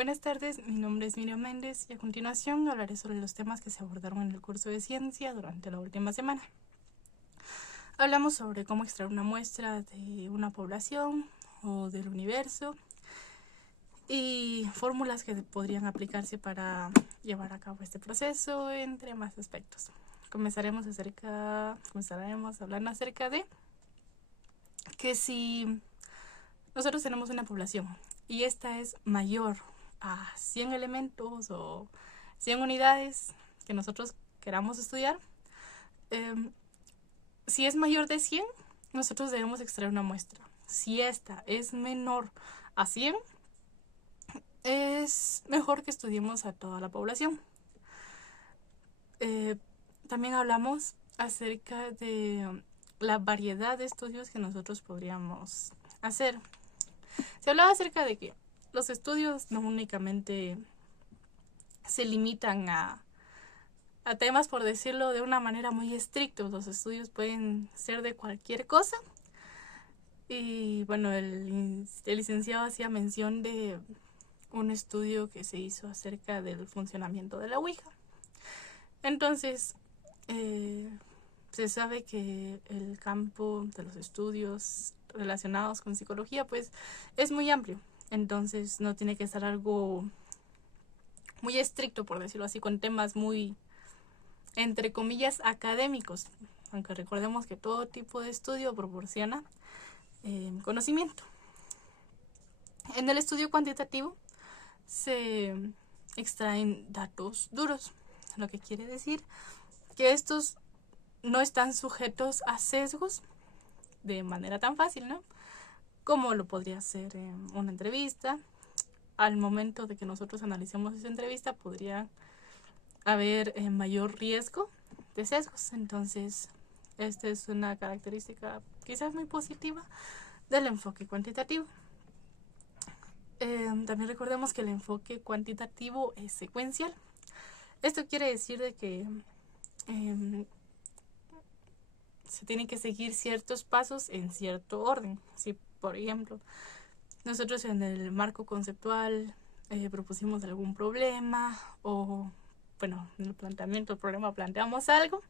Buenas tardes, mi nombre es Miriam Méndez y a continuación hablaré sobre los temas que se abordaron en el curso de ciencia durante la última semana. Hablamos sobre cómo extraer una muestra de una población o del universo y fórmulas que podrían aplicarse para llevar a cabo este proceso, entre más aspectos. Comenzaremos hablando acerca de que si nosotros tenemos una población y esta es mayor a 100 elementos o 100 unidades que nosotros queramos estudiar, si es mayor de 100, nosotros debemos extraer una muestra. Si esta es menor a 100, es mejor que estudiemos a toda la población. También hablamos acerca de la variedad de estudios que nosotros podríamos hacer. Se hablaba acerca de que los estudios no únicamente se limitan a temas, por decirlo de una manera muy estricta. Los estudios pueden ser de cualquier cosa. Y bueno, el licenciado hacía mención de un estudio que se hizo acerca del funcionamiento de la Ouija. Entonces, se sabe que el campo de los estudios relacionados con psicología pues es muy amplio. Entonces no tiene que ser algo muy estricto, por decirlo así, con temas muy, entre comillas, académicos. Aunque recordemos que todo tipo de estudio proporciona conocimiento. En el estudio cuantitativo se extraen datos duros, lo que quiere decir que estos no están sujetos a sesgos de manera tan fácil, ¿no? Como lo podría ser una entrevista. Al momento de que nosotros analicemos esa entrevista podría haber mayor riesgo de sesgos. Entonces, esta es una característica quizás muy positiva del enfoque cuantitativo. También recordemos que el enfoque cuantitativo es secuencial. Esto quiere decir de que se tienen que seguir ciertos pasos en cierto orden. Si, por ejemplo, nosotros en el marco conceptual propusimos algún problema o, bueno, en el planteamiento del problema planteamos algo,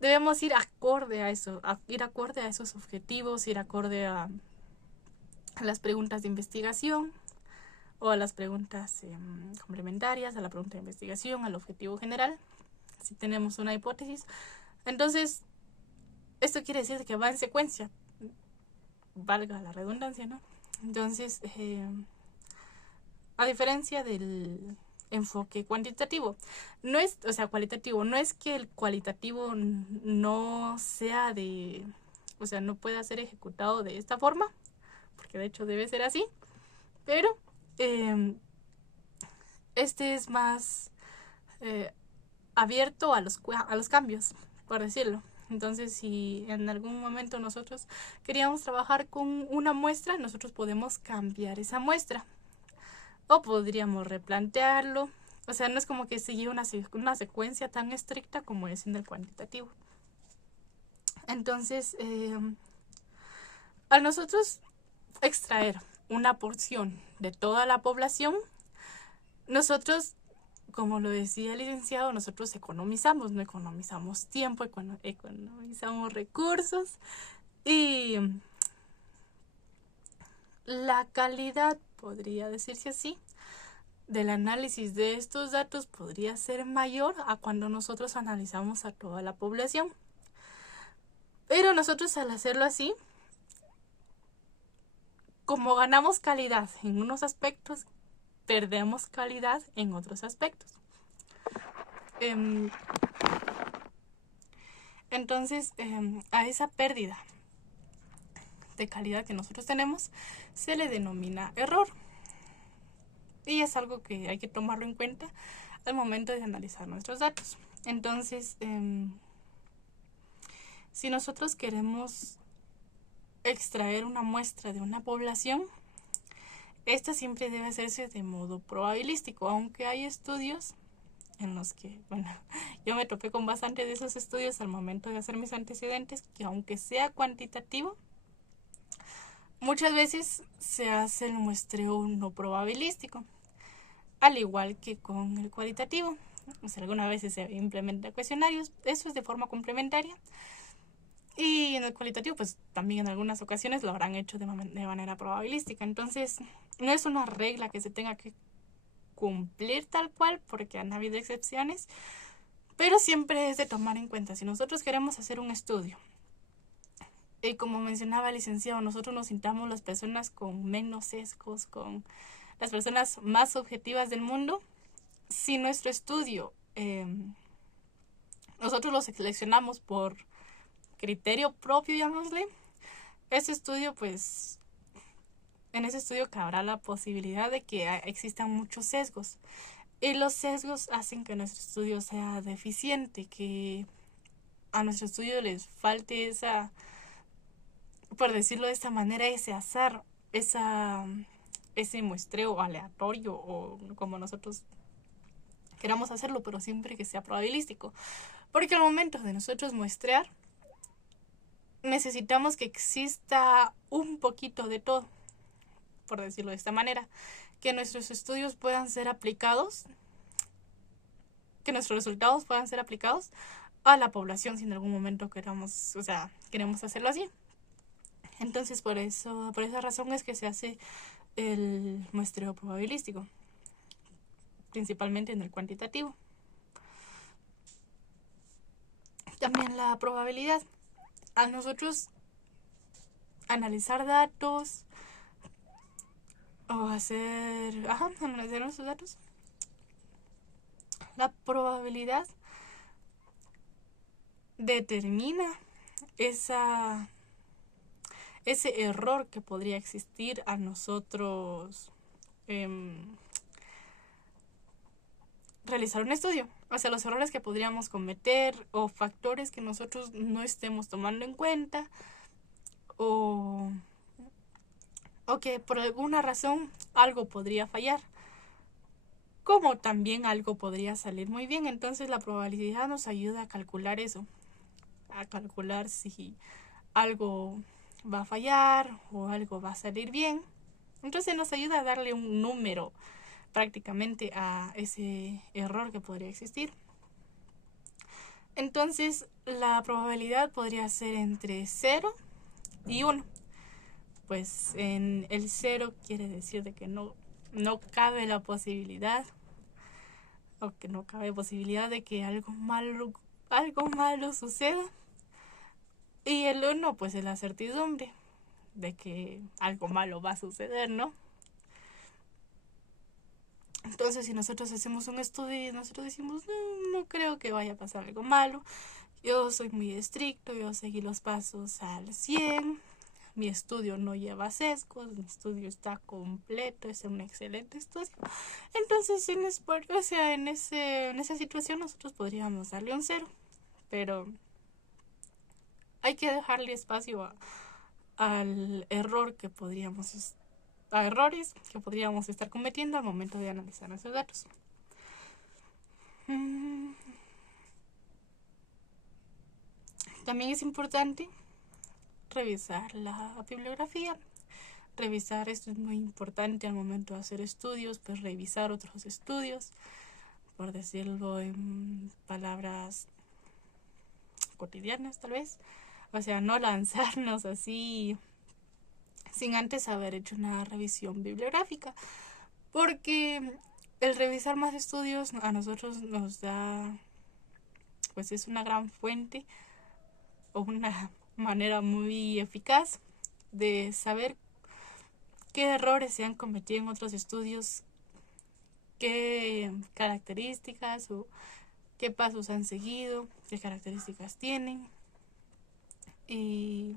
debemos ir acorde a eso, ir acorde a esos objetivos, ir acorde a las preguntas de investigación o a las preguntas complementarias, a la pregunta de investigación, al objetivo general, si tenemos una hipótesis. Entonces, esto quiere decir que va en secuencia, valga la redundancia, ¿no? Entonces, a diferencia del enfoque cuantitativo, no es, o sea, cualitativo, no es que el cualitativo no sea de, o sea, no pueda ser ejecutado de esta forma, porque de hecho debe ser así, pero este es más abierto a los cambios, por decirlo. Entonces, si en algún momento nosotros queríamos trabajar con una muestra, nosotros podemos cambiar esa muestra. O podríamos replantearlo. O sea, no es como que seguir una secuencia tan estricta como es en el cuantitativo. Entonces, al nosotros extraer una porción de toda la población, nosotros, como lo decía el licenciado, nosotros economizamos, no economizamos tiempo, economizamos recursos y la calidad, podría decirse así, del análisis de estos datos podría ser mayor a cuando nosotros analizamos a toda la población. Pero nosotros al hacerlo así, como ganamos calidad en unos aspectos, perdemos calidad en otros aspectos. Entonces, a esa pérdida de calidad que nosotros tenemos se le denomina error. Y es algo que hay que tomarlo en cuenta al momento de analizar nuestros datos. Entonces, si nosotros queremos extraer una muestra de una población, esta siempre debe hacerse de modo probabilístico, aunque hay estudios en los que, bueno, yo me topé con bastante de esos estudios al momento de hacer mis antecedentes, que aunque sea cuantitativo, muchas veces se hace el muestreo no probabilístico. al igual que con el cualitativo. O sea, algunas veces se implementa cuestionarios, eso es de forma complementaria. Y en el cualitativo, pues también en algunas ocasiones lo habrán hecho de manera probabilística. Entonces, no es una regla que se tenga que cumplir tal cual, porque han habido excepciones, pero siempre es de tomar en cuenta. Si nosotros queremos hacer un estudio, y como mencionaba el licenciado, nosotros nos sintamos las personas con menos sesgos, con las personas más objetivas del mundo, si nuestro estudio nosotros lo seleccionamos por criterio propio, llamémosle, ese estudio, pues, en ese estudio cabrá la posibilidad de que existan muchos sesgos. Y los sesgos hacen que nuestro estudio sea deficiente, que a nuestro estudio les falte esa, por decirlo de esta manera, ese azar, ese muestreo aleatorio o como nosotros queramos hacerlo, pero siempre que sea probabilístico. Porque al momento de nosotros muestrear, necesitamos que exista un poquito de todo, por decirlo de esta manera, que nuestros estudios puedan ser aplicados, que nuestros resultados puedan ser aplicados a la población si en algún momento queramos, o sea, queremos hacerlo así. Entonces, por esa razón es que se hace el muestreo probabilístico, principalmente en el cuantitativo. También la probabilidad. A nosotros analizar datos o analizar nuestros datos, la probabilidad determina ese error que podría existir a nosotros realizar un estudio. O sea, los errores que podríamos cometer o factores que nosotros no estemos tomando en cuenta o que por alguna razón algo podría fallar, como también algo podría salir muy bien. Entonces la probabilidad nos ayuda a calcular eso, a calcular si algo va a fallar o algo va a salir bien. Entonces nos ayuda a darle un número prácticamente a ese error que podría existir. Entonces la probabilidad podría ser entre 0 y 1. Pues en el 0 quiere decir de que no cabe la posibilidad, o que no cabe posibilidad de que algo malo suceda. Y el 1 pues es la certidumbre de que algo malo va a suceder, ¿no? Entonces, si nosotros hacemos un estudio y nosotros decimos, no creo que vaya a pasar algo malo, yo soy muy estricto, yo seguí los pasos al 100, mi estudio no lleva sesgos, mi estudio está completo, es un excelente estudio. Entonces, en esa situación nosotros podríamos darle un 0, pero hay que dejarle espacio al error que podríamos a errores que podríamos estar cometiendo al momento de analizar nuestros datos. También es importante revisar la bibliografía. Revisar esto es muy importante al momento de hacer estudios, pues revisar otros estudios, por decirlo en palabras cotidianas tal vez. O sea, no lanzarnos así sin antes haber hecho una revisión bibliográfica, porque el revisar más estudios a nosotros nos da, pues es una gran fuente o una manera muy eficaz de saber qué errores se han cometido en otros estudios, qué características o qué pasos han seguido, qué características tienen y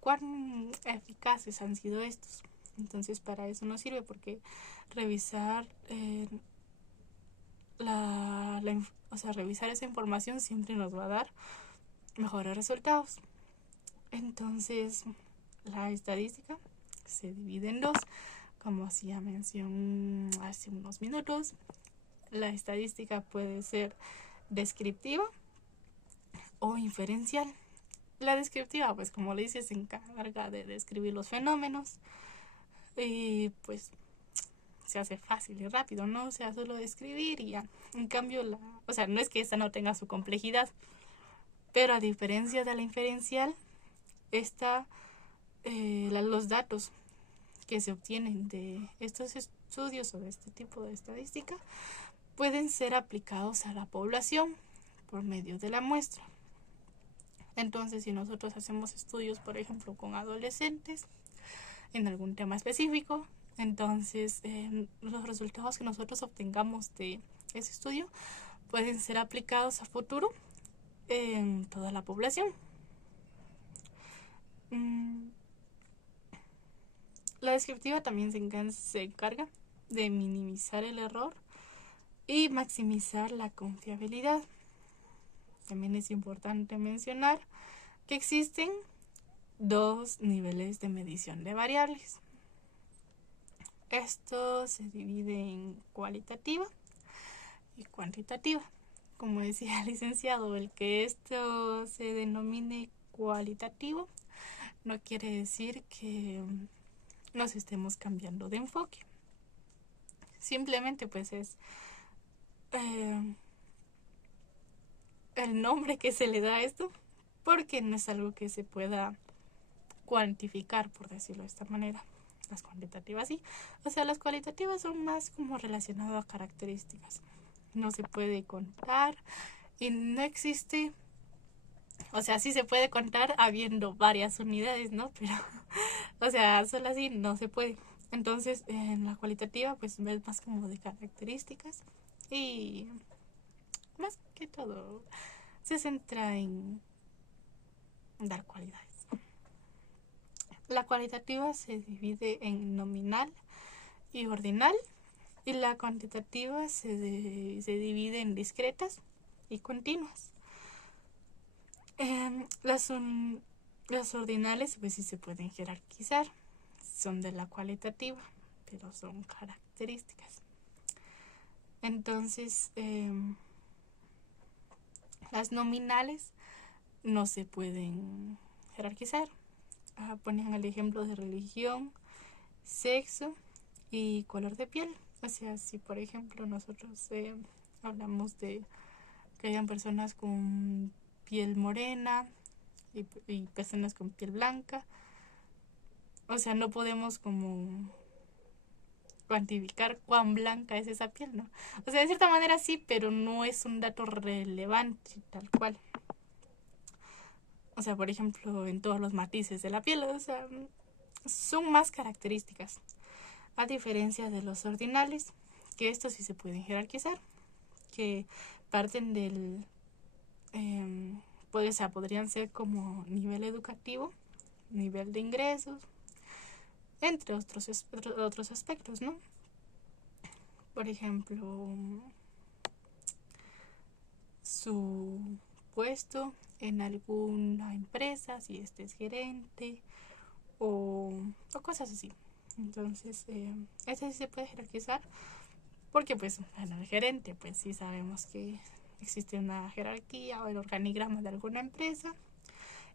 cuán eficaces han sido estos. Entonces para eso nos sirve, porque revisar revisar esa información siempre nos va a dar mejores resultados. Entonces la estadística se divide en dos, como hacía mención hace unos minutos. La estadística puede ser descriptiva o inferencial. La descriptiva, pues como le dice, se encarga de describir los fenómenos y pues se hace fácil y rápido, ¿no? O sea, solo de escribir y ya. En cambio, o sea, no es que esta no tenga su complejidad, pero a diferencia de la inferencial, los datos que se obtienen de estos estudios o de este tipo de estadística pueden ser aplicados a la población por medio de la muestra. Entonces, si nosotros hacemos estudios, por ejemplo, con adolescentes en algún tema específico, entonces los resultados que nosotros obtengamos de ese estudio pueden ser aplicados a futuro en toda la población. La descriptiva también se encarga de minimizar el error y maximizar la confiabilidad. También es importante mencionar que existen 2 niveles de medición de variables. Esto se divide en cualitativa y cuantitativa. Como decía el licenciado, el que esto se denomine cualitativo no quiere decir que nos estemos cambiando de enfoque. Simplemente pues es el nombre que se le da a esto, porque no es algo que se pueda cuantificar, por decirlo de esta manera. Las cuantitativas sí, o sea, las cualitativas son más como relacionadas a características. No se puede contar y no existe, o sea, sí se puede contar habiendo varias unidades, ¿no? Pero, o sea, solo así no se puede. Entonces, en la cualitativa, pues ves más como de características y más que todo se centra en dar cualidades. La cualitativa se divide en nominal y ordinal, y la cuantitativa se divide en discretas y continuas. Las ordinales pues sí se pueden jerarquizar, son de la cualitativa, pero son características. Entonces, las nominales no se pueden jerarquizar. Ponían el ejemplo de religión, sexo y color de piel. O sea, si por ejemplo nosotros hablamos de que hayan personas con piel morena y personas con piel blanca, o sea, no podemos como cuantificar cuán blanca es esa piel, ¿no? O sea, de cierta manera sí, pero no es un dato relevante tal cual. O sea, por ejemplo, en todos los matices de la piel, o sea, son más características. A diferencia de los ordinales, que estos sí se pueden jerarquizar, que parten del... podrían ser como nivel educativo, nivel de ingresos, entre otros aspectos, ¿no? Por ejemplo, su puesto en alguna empresa, si este es gerente o cosas así. Entonces, este sí se puede jerarquizar porque, pues, bueno, el gerente, pues sí sabemos que existe una jerarquía o el organigrama de alguna empresa.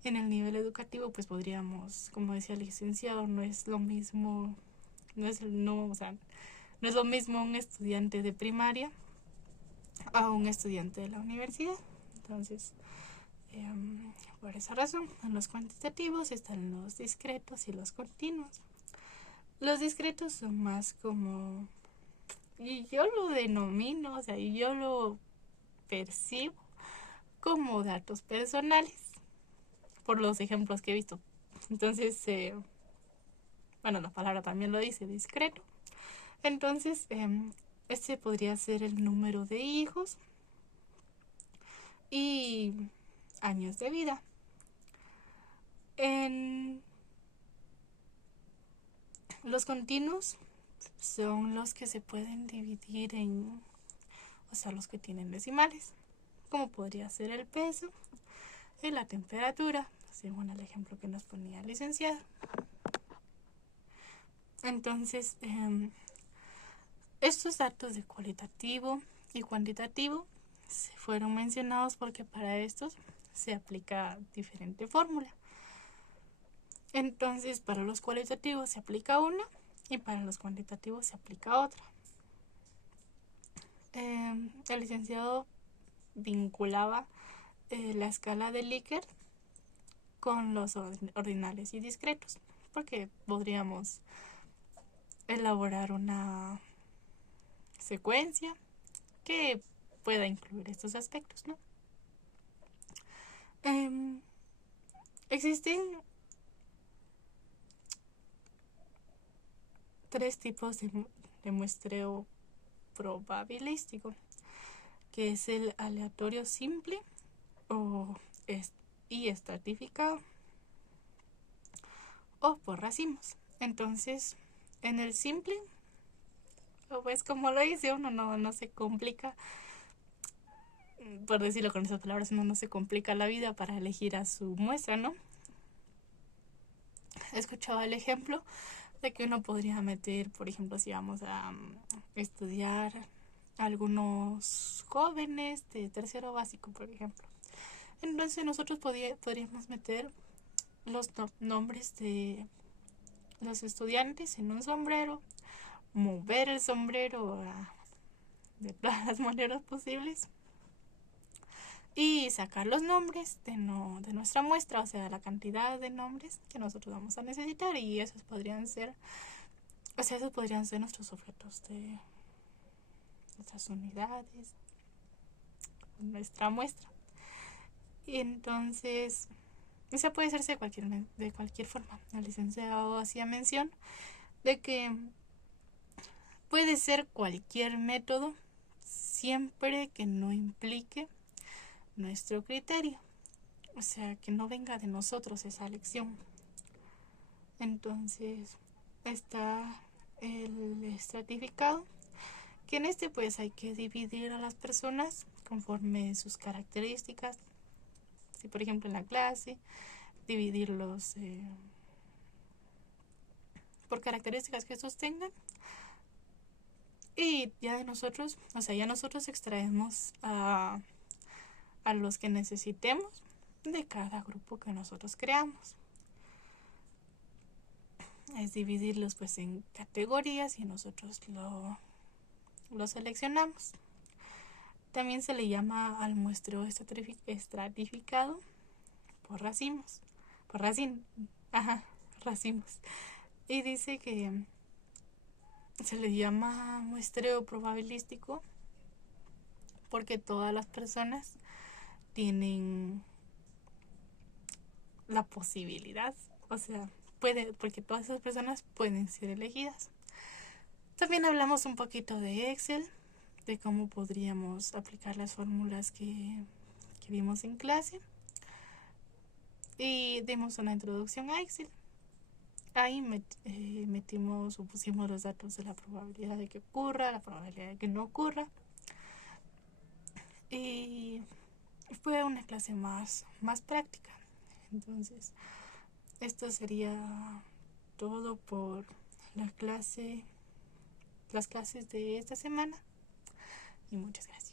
En el nivel educativo, pues podríamos, como decía el licenciado, no es lo mismo, o sea, no es lo mismo un estudiante de primaria a un estudiante de la universidad. Entonces, por esa razón, en los cuantitativos están los discretos y los continuos. Los discretos son más como, y yo lo denomino, o sea, yo lo percibo como datos personales, por los ejemplos que he visto. Entonces, bueno, la palabra también lo dice, discreto. Entonces, este podría ser el número de hijos y años de vida. En los continuos son los que se pueden dividir en, o sea, los que tienen decimales, como podría ser el peso y la temperatura, según el ejemplo que nos ponía el licenciado. Entonces, estos datos de cualitativo y cuantitativo se fueron mencionados porque para estos se aplica diferente fórmula. Entonces, para los cualitativos se aplica una y para los cuantitativos se aplica otra. El licenciado vinculaba la escala de Likert con los ordinales y discretos, porque podríamos elaborar una secuencia que pueda incluir estos aspectos, ¿no? Existen 3 tipos de muestreo probabilístico, que es el aleatorio simple y estratificado o por racimos. Entonces, en el simple, pues como lo dice uno, no se complica, por decirlo con esas palabras, uno no se complica la vida para elegir a su muestra, ¿no? He escuchado el ejemplo de que uno podría meter, por ejemplo, si vamos a estudiar algunos jóvenes de tercero básico, por ejemplo. Entonces nosotros podríamos meter los nombres de los estudiantes en un sombrero, mover el sombrero de todas las maneras posibles y sacar los nombres de nuestra muestra, o sea, la cantidad de nombres que nosotros vamos a necesitar, y esos podrían ser nuestros objetos de nuestras unidades, nuestra muestra. Y entonces, esa puede hacerse de cualquier forma. El licenciado hacía mención de que puede ser cualquier método siempre que no implique nuestro criterio, o sea, que no venga de nosotros esa elección. Entonces está el estratificado, que en este pues hay que dividir a las personas conforme sus características. Si por ejemplo en la clase, dividirlos por características que estos tengan, y ya nosotros extraemos a los que necesitemos de cada grupo que nosotros creamos. Es dividirlos pues en categorías y nosotros lo seleccionamos. También se le llama al muestreo estratificado por racimos. Racimos. Y dice que se le llama muestreo probabilístico porque todas las personas tienen la posibilidad, o sea, porque todas esas personas pueden ser elegidas. También hablamos un poquito de Excel, de cómo podríamos aplicar las fórmulas que vimos en clase, y dimos una introducción a Excel. Ahí metimos o pusimos los datos de la probabilidad de que ocurra, la probabilidad de que no ocurra, y fue una clase más práctica. Entonces, esto sería todo por las clases de esta semana, y muchas gracias.